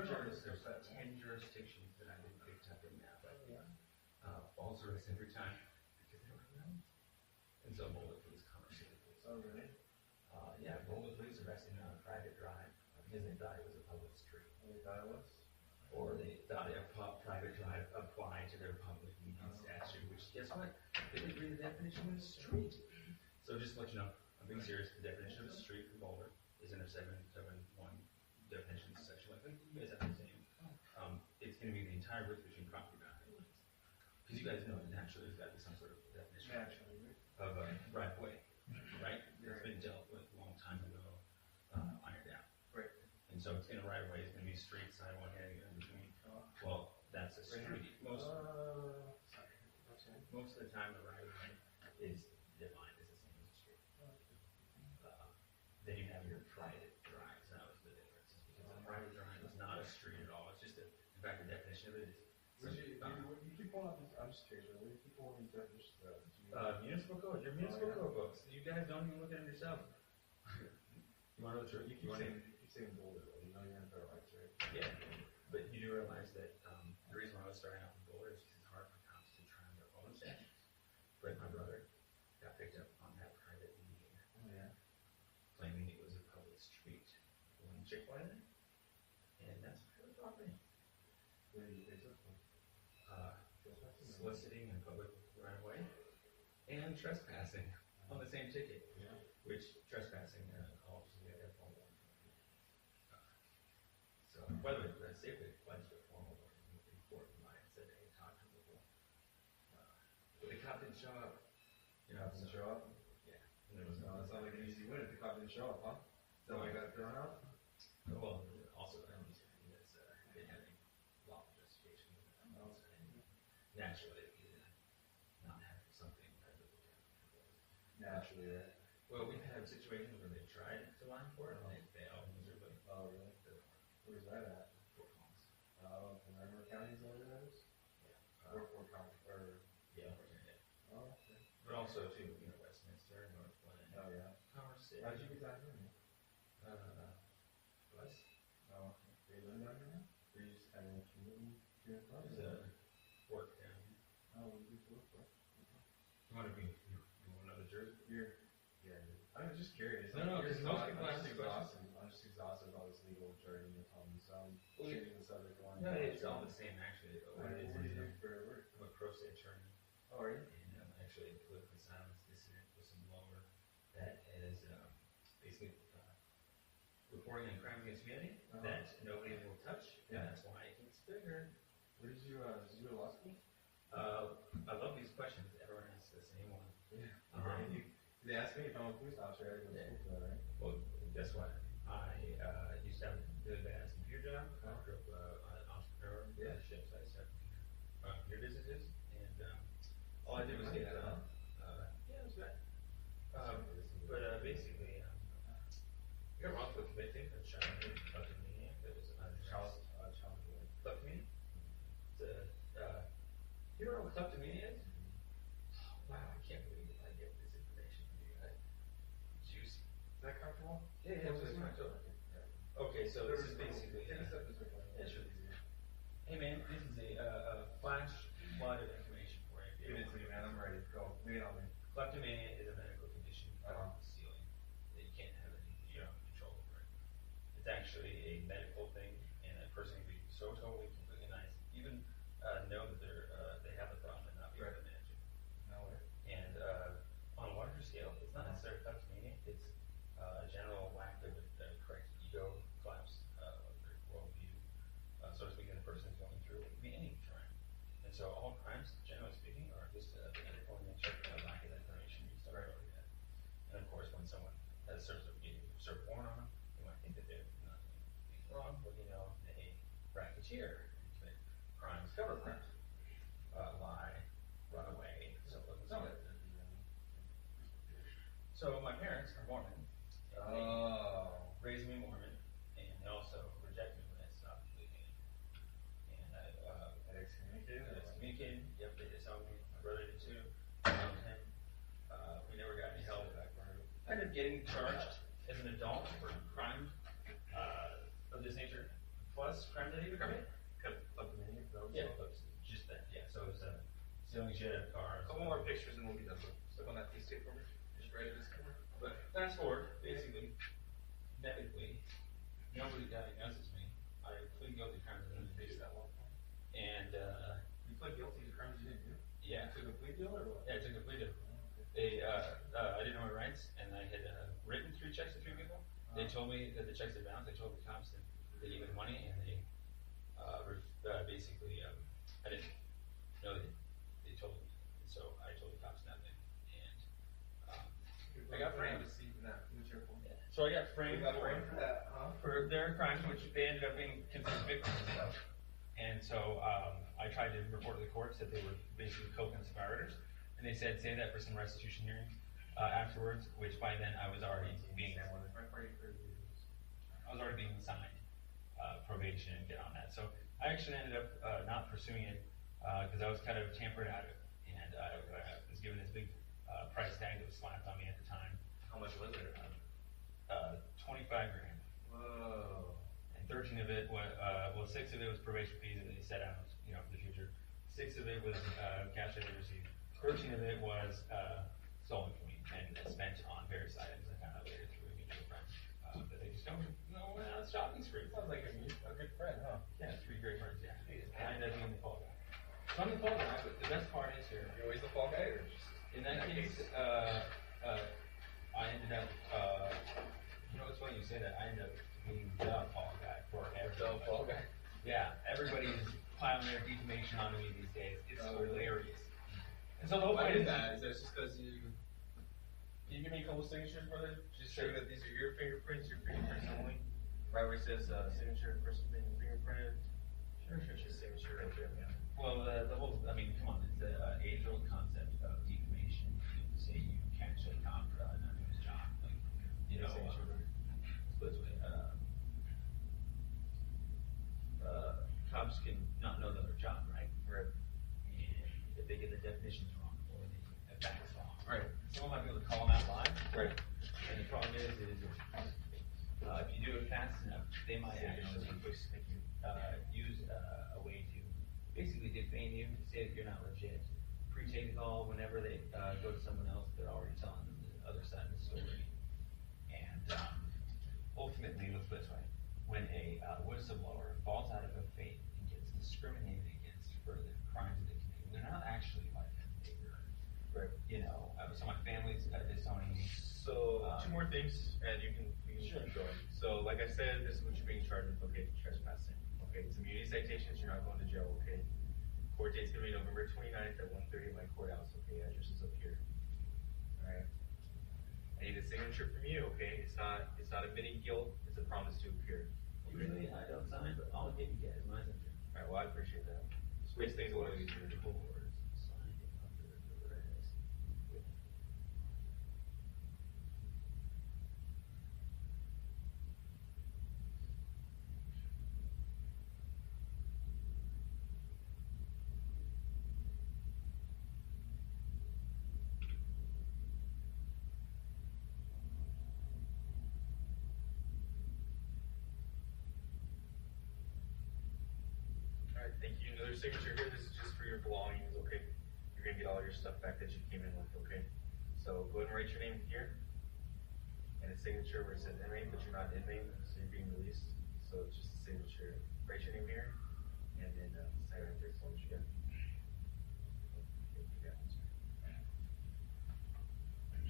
jurisdictions that I didn't pick up in that, but false arrest every time because they don't know. And so Boulder police conversation. Oh, really? Yeah, Boulder police arrested me on a private drive because they thought it was a public street. They thought it was? Or they thought a private drive applied to their public meeting statute, which guess what? They didn't read the definition of a street. So just to let you know, I'm being serious. The definition of a street for Boulder is in a 771 definition section. Like you guys have the same. It's going to be the entire width between property boundaries. Because you guys know naturally there's got to be some sort of definition of a right of way, right? It's been dealt with a long time ago, ironed out. Right. And so it's going to right of way is going to be street, sidewalk, anything in between. Well, that's a street. Most of the time, the right of way is defined as the same as a street. Then you have your private drives. That was the difference. Because a private drive is not a street at all. It's just a, in fact, the definition of it is. You keep pulling up these, I'm just curious, where do you keep pulling these definitions? Municipal code. Your municipal code books. You guys don't even look at them yourself. You want to know the truth? You keep saying Boulder, though. You know you're in federal rights, right? Yeah, but you do realize that the reason why I was starting out in Boulder is because it's hard for cops to try on their own statutes. But my brother got picked up on that private meeting, Oh, yeah. claiming it was Chick-fil-A there, and that's private property. What did they took from? Soliciting in public right of way, and trespassing on the same ticket. Yeah. Which trespassing, obviously, I got a formal one. So, by the way, the Safeway applies for a formal one in court, and I said, hey, talk to the board. But the cop didn't show up. You know, doesn't show up? Yeah. And there was No, no, it's not like an easy win if the cop didn't show up, huh? So I got thrown out? well, also, I don't know, they had a lawful justification. Naturally, not having something. Naturally, right? Well, we've had situations where they tried to line for it, and they failed miserably. Oh, really? Where's that at? Fort Collins. Oh, remember counties over there? Yeah. Or county, or, Yeah, Virginia. oh, okay. But also, too, Westminster, North Glen. Oh, yeah. Commerce City. How'd you get down here? Bus. Oh, they live down here now? Or you just kind of commuting to and from? There's a work down here. Oh, what do you work for? You want to know the jersey? Yeah, I was just curious. No, because most people I'm ask just me questions. exhausted. I'm just exhausted about this legal jargon you're telling me, so I'm Well, changing the subject one. No, it's all the same, actually. What do you do I'm for work? a pro se attorney. Oh, are you? And I'm actually a politically silenced dissident with some lower that is basically reporting on crime against humanity that nobody will touch, and that's why it gets bigger. Where did you go to law school? I love these questions. Everyone asks the same one. Yeah. They asked me if I'm a police officer. I go to school for that, right? Well, guess what? I used to have a really bad computer job. I grew up an entrepreneur. Yeah. Ships. I started computer businesses, and all I did was get yeah, it was bad. But basically, I got wrongfully convicted of child fucking maniac. That was Child kleptomania. You don't know what kleptomania is? Wow, I can't believe I get this information from you guys. Juicy. Is that comfortable? Yeah, it was comfortable. Okay, so this is basically. Take a step this way. Yeah, sure. Hey man, this is a flash flood of information for you. Give it to me, man. I'm ready. Go. Lay it on me. Kleptomania is a medical condition called stealing that you can't have any control over it. It's actually a medical thing, and a person can be so totally completely nice, even know that they have a problem and not be able to manage it. No way. And on a larger scale, it's not necessarily kleptomania. It's a general lack of correct ego collapse, their worldview, so to speak, that a person is going through. It can be any crime. And so all crimes, generally speaking, are just a medical nature, a lack of information. You start early that. And of course, when someone has served warrant on them, you might think that they're not doing anything wrong, but a racketeer commit crimes, cover crimes, lie, run away, so forth and so on. So my parents are Mormon. Raised me Mormon, and they also rejected me when I stopped believing. And I excommunicated. Yep, they disowned me. My brother did too. Him. We never got any help. I ended up getting charged as an adult for crime of this nature, plus crime that I didn't commit. Kleptomania? Yeah, just that. Yeah, so it was stealing shit out of cars. A couple more pictures and we'll be done. Look on that piece of paper. Just right at this corner. But fast forward, basically, medically, nobody diagnoses me. I plead guilty to crimes I didn't do. And you pled guilty to crimes you didn't do? Yeah. You took a plea deal or what? Yeah, I took a plea deal. I didn't know my rights, and I had written 3 checks to 3 people. They told me that the checks had bounced. They told the cops that they gave me the money, and they basically I didn't know that they told me. And so I told the cops nothing, and I got framed. So I got framed for that, for their crimes, which they ended up being considered victims of. And so I tried to report to the courts that they were basically co-conspirators, and they said say that for some restitution hearing afterwards, which by then I was already being assigned probation and get on that. So I actually ended up not pursuing it because I was kind of tampered out of it, and I was given this big price tag that was slapped on me at the time. How much was it? 25 grand. Whoa. And 13 of it was, 6 of it was probation fees that they set out, for the future. 6 of it was cash that they received. 13 of it was stolen from me and spent on various items I found out later through a mutual friend that they just don't know how to stop. So I'm the fall guy, but the best part is here. You're always the fall guy, or just In that case, I ended up, you know, it's funny you say that. I ended up being the fall guy for everybody. the fall guy. Yeah, everybody's piling their defamation onto me these days. It's hilarious. And so the whole Why point is is that? Is that just because you give me a couple signatures, brother? Just show that these are your fingerprints only. Right where it says signature, person being fingerprinted. Sure. Just signature right there. Yeah. Well, the whole, I mean, come on, it's the age-old concept of defamation. You say you can't show Tom for not doing his job. Like, you know, let's put it this way, cops can not know their job, right? Right. And if they get the definitions wrong, or they get the facts wrong. Right. Someone might be able to call them out live. Right. And the problem is if you do it fast enough, they might actually use a way to basically defame you, say that you're not legit. Pre-take it all whenever they go to someone else, they're already telling them the other side of the story. And ultimately, let's put it this way, when a whistleblower falls out of a faith and gets discriminated against for the crimes that they commit, they're not actually like they were. Right. You know, so my family's disowning me. So two more things, and you can keep going. So, like I said, this is what you're being charged with. Okay, trespassing. Okay, it's immunity citations. You're not going to jail. Okay. Court date's gonna be November 29th at 1:30 at my courthouse. Okay, address is up here. All right. I need a signature from you. Okay, it's not admitting guilt. It's a promise to appear. Usually I don't sign, but all I give you guys is my signature. All right. Well, I appreciate that. Just makes things a little easier. Alright, thank you. Another signature here. This is just for your belongings, okay? You're gonna get all your stuff back that you came in with, okay? So go ahead and write your name here. And a signature where it says inmate, but you're not inmate, so you're being released. So it's just a signature. Write your name here. And then sign right there, so what you got.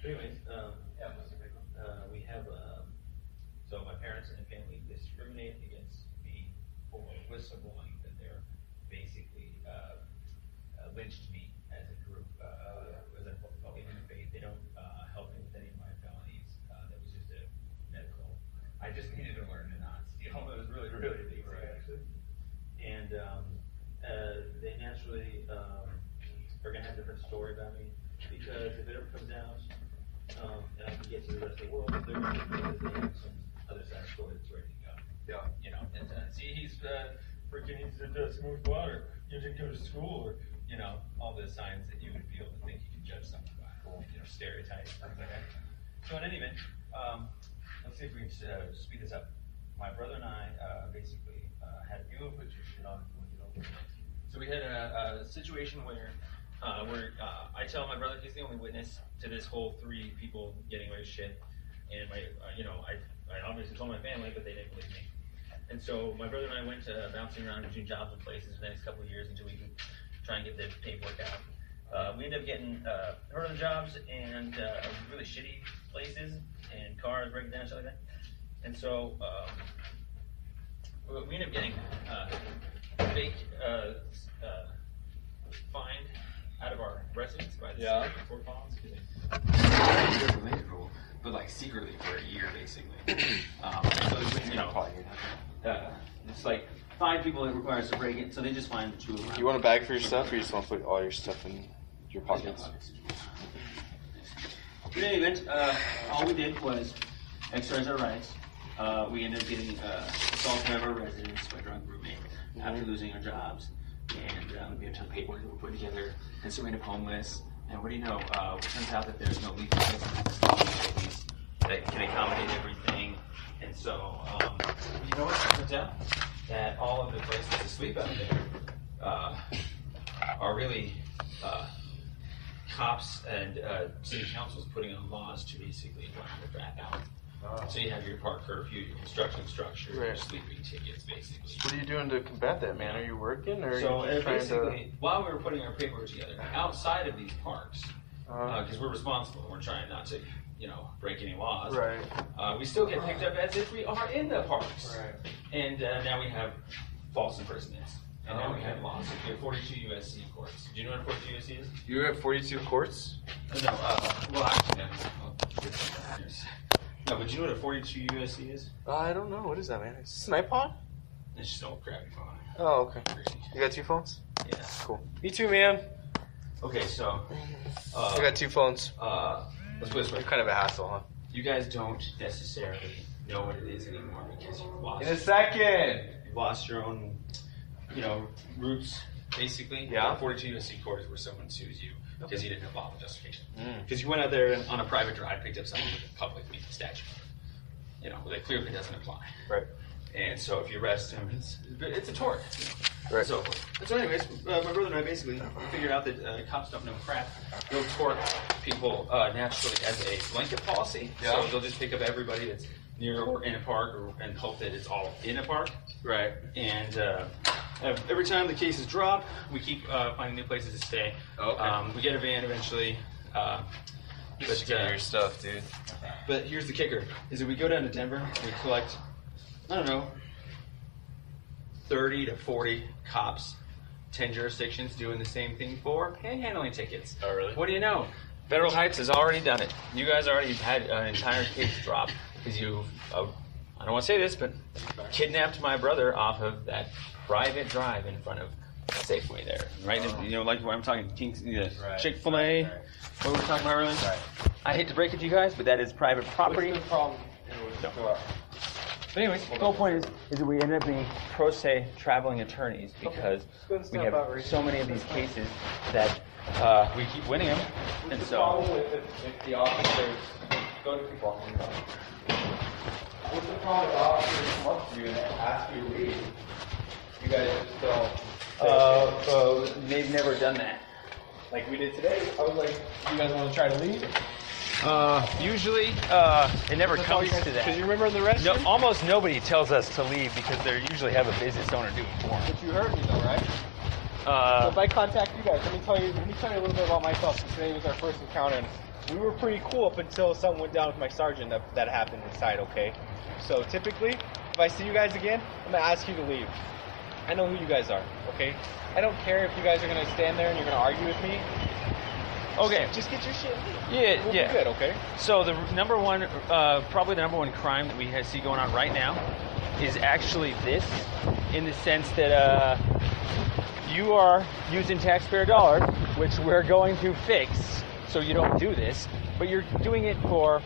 Anyways, we have, so my parents and family discriminate against me for whistleblowing that they're basically, lynched me as a group, as a public faith. They don't, help me with any of my felonies. That was just a medical. I just needed to learn to not steal. It was really, really basic, actually. And, they naturally, are gonna have a different story about me, because if it ever comes out, and I can get to the rest of the world, they're going to have some other side story that's ready to go. Yeah. You know, and see, he's freaking, he's a smooth water. You didn't go to school, or, you know, all the signs that you would be able to think you can judge someone by, you know, stereotypes, things like that. So in any event, let's see if we can speed this up. My brother and I basically had, you will put your shit on when you don't. So we had a situation where I tell my brother he's the only witness to this whole 3 people getting away with shit, and my, you know, I obviously told my family, but they didn't believe me. And so my brother and I went to bouncing around between jobs and places for the next couple of years until we could try and get the paperwork out. We ended up getting hurt on the jobs and really shitty places, and cars breaking down and stuff like that. And so we ended up getting fake fined out of our residence by the city of Fort Collins. But like secretly for a year, basically. So you know, it's like 5 people that require us to break it, so they just find the 2 of them. You want a bag for your stuff, or you just want to put all your stuff in your pockets? In any event, all we did was exercise our rights. We ended up getting assaulted out of our residence by a drunk roommate after losing our jobs, and we had a ton of paperwork that we're putting together, and so we ended up homeless. And what do you know? It turns out that there's no legal places that can accommodate everything. And so, you know what? It turns out that all of the places to sleep out there are really cops and city councils putting on laws to basically run the back out. So you have your park curfew, your construction structure, your sleeping tickets, basically. What are you doing to combat that, man? Are you working, or are So you trying basically, while we were putting our paperwork together, outside of these parks, because we're responsible, we're trying not to, break any laws. Right. We still get picked up as if we are in the parks. Right. And now we have false imprisonments. And now we have lawsuits. We have 42 USC courts. Do you know what 42 USC is? You have 42 courts? No, well, actually, no, but do you know what a 42 USC is? I don't know. What is that, man? Is this an iPod? It's just an old crappy phone. Oh, okay. You got 2 phones? Yeah. Cool. Me too, man. Okay, so. I got 2 phones. Let's put it this way. You're kind of a hassle, huh? You guys don't necessarily know what it is anymore because you've lost. In a second! You've lost your own, roots, basically. Yeah. 42 USC courts where someone sues you because you didn't have lawful justification. Because you went out there and on a private drive, picked up someone with a public meeting statute. That clearly doesn't apply. Right. And so if you arrest him, it's a tort. Right. So anyways, my brother and I basically figured out that cops don't know crap. They'll tort people naturally as a blanket policy. Yeah. So they'll just pick up everybody that's near or in a park and hope that it's all in a park. Right. And every time the cases drop, we keep finding new places to stay. Okay. We get a van eventually. Just get your stuff, dude. But here's the kicker, is that we go down to Denver, we collect, 30 to 40 cops, 10 jurisdictions doing the same thing for panhandling tickets. Oh, really? What do you know? Federal Heights has already done it. You guys already had an entire case drop because you, I don't want to say this, but kidnapped my brother off of that private drive in front of Safeway there. Right? Like what I'm talking, Chick-fil-A, what we were talking about earlier. Right. I hate to break it to you guys, but that is private property. What's the problem? But anyways, the whole point is that we ended up being pro se traveling attorneys because we have so many of these cases that we keep winning them. And so, problem if the officers go to people? What's the problem if the officers come up to you and ask you to leave? You guys just don't. they've never done that. Like we did today. I was like, you guys want to try to leave? Usually, it never comes to that. Because you remember the rest? No, almost nobody tells us to leave because they usually have a business owner doing it for them. But you heard me though, right? So if I contact you guys, let me tell you a little bit about myself. Since today was our first encounter, and we were pretty cool up until something went down with my sergeant that happened inside. Okay, so typically, if I see you guys again, I'm gonna ask you to leave. I know who you guys are. Okay, I don't care if you guys are gonna stand there and you're gonna argue with me. Okay. Just get your shit. Yeah, we'll yeah. Be good, okay. So the number one, probably the number one crime that we see going on right now is actually this, in the sense that you are using taxpayer dollars, which we're going to fix, so you don't do this, but you're doing it for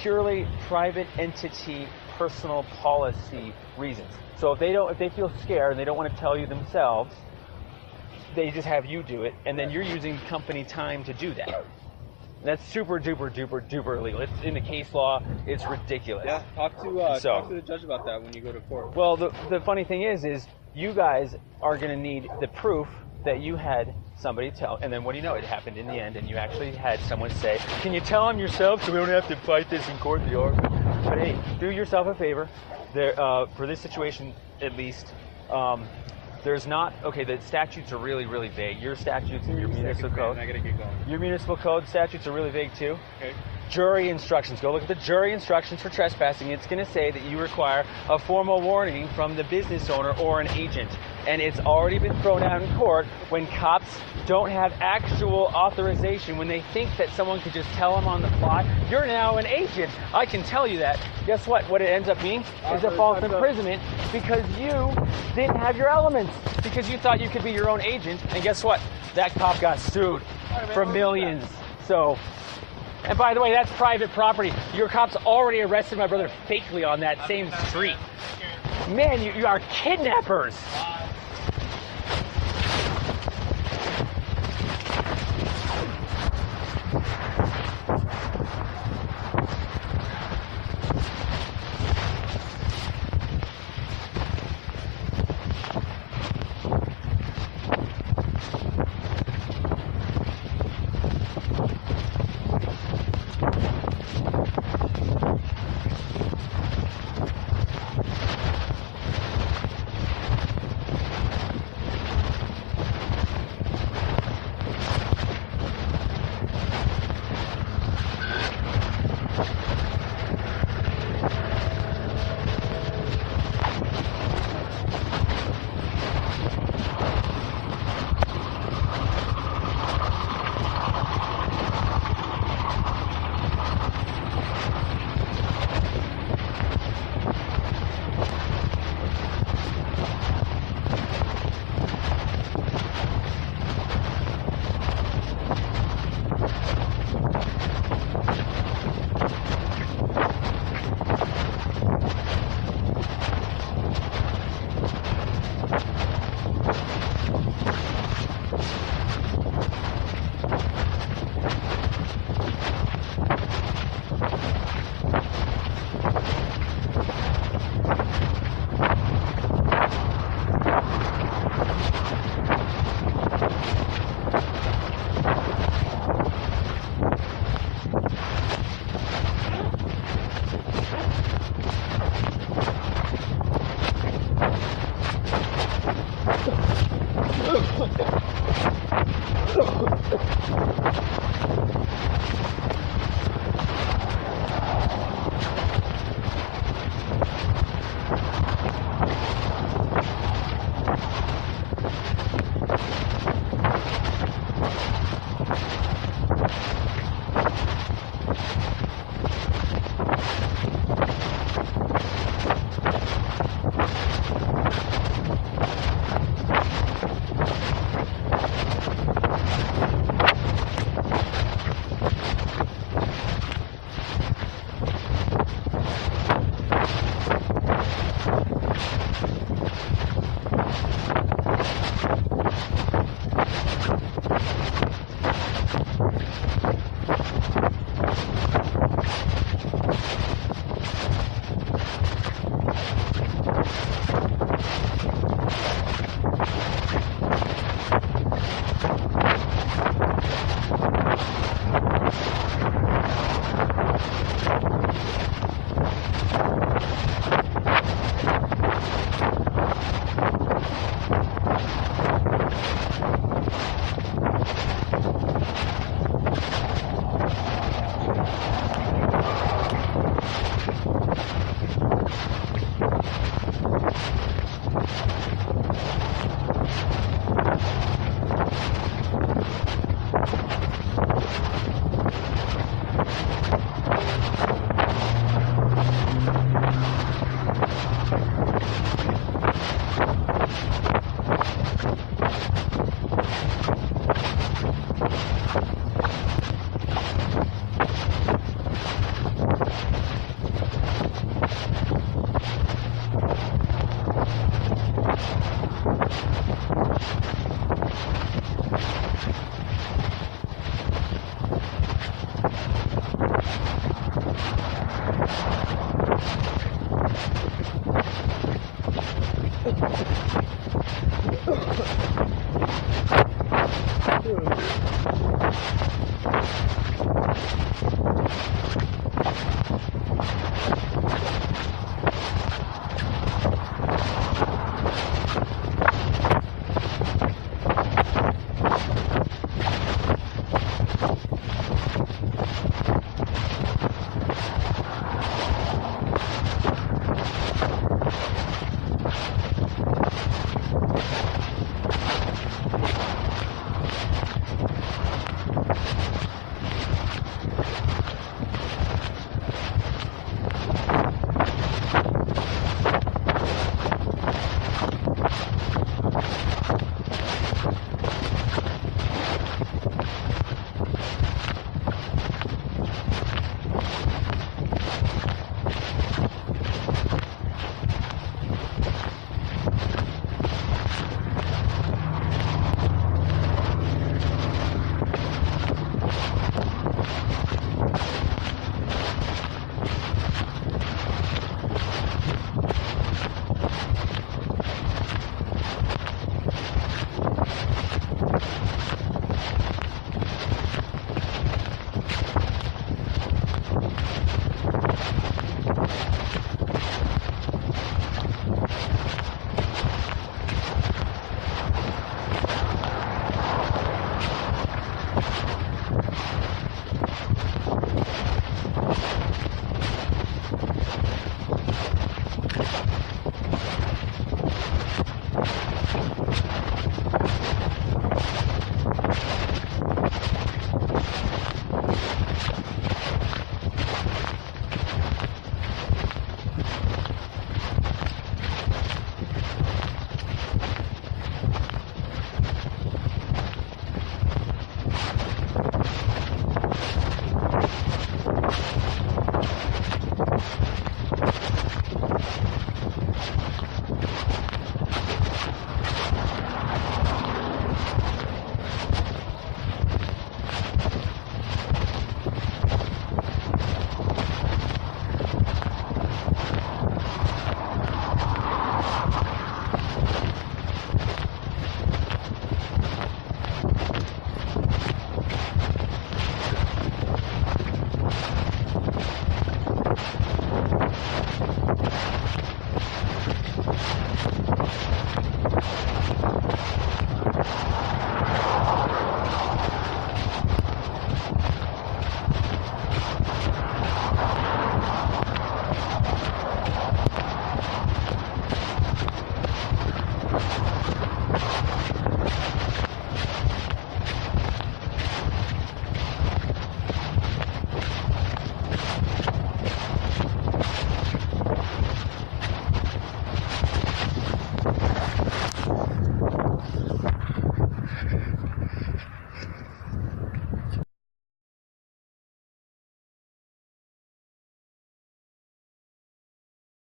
purely private entity, personal policy reasons. So if they feel scared and they don't want to tell you themselves, they just have you do it, and then you're using company time to do that. That's super duper duper duper illegal. It's in the case law. It's ridiculous. Yeah, talk to the judge about that when you go to court. Well, the funny thing is you guys are going to need the proof that you had somebody tell, and then what do you know? It happened in the end, and you actually had someone say, "Can you tell them yourself so we don't have to fight this in court?" But hey, do yourself a favor. There, for this situation at least. There's not, the statutes are really, really vague. Your statutes and your municipal code. I gotta get going. Your municipal code statutes are really vague too. Okay. Jury instructions. Go look at the jury instructions for trespassing. It's going to say that you require a formal warning from the business owner or an agent. And it's already been thrown out in court when cops don't have actual authorization, when they think that someone could just tell them on the fly, "You're now an agent." I can tell you that. Guess what? What it ends up being is a false imprisonment because you didn't have your elements, because you thought you could be your own agent. And guess what? That cop got sued for millions. So, and by the way, that's private property. Your cops already arrested my brother fakely on that same street. Man, you are kidnappers.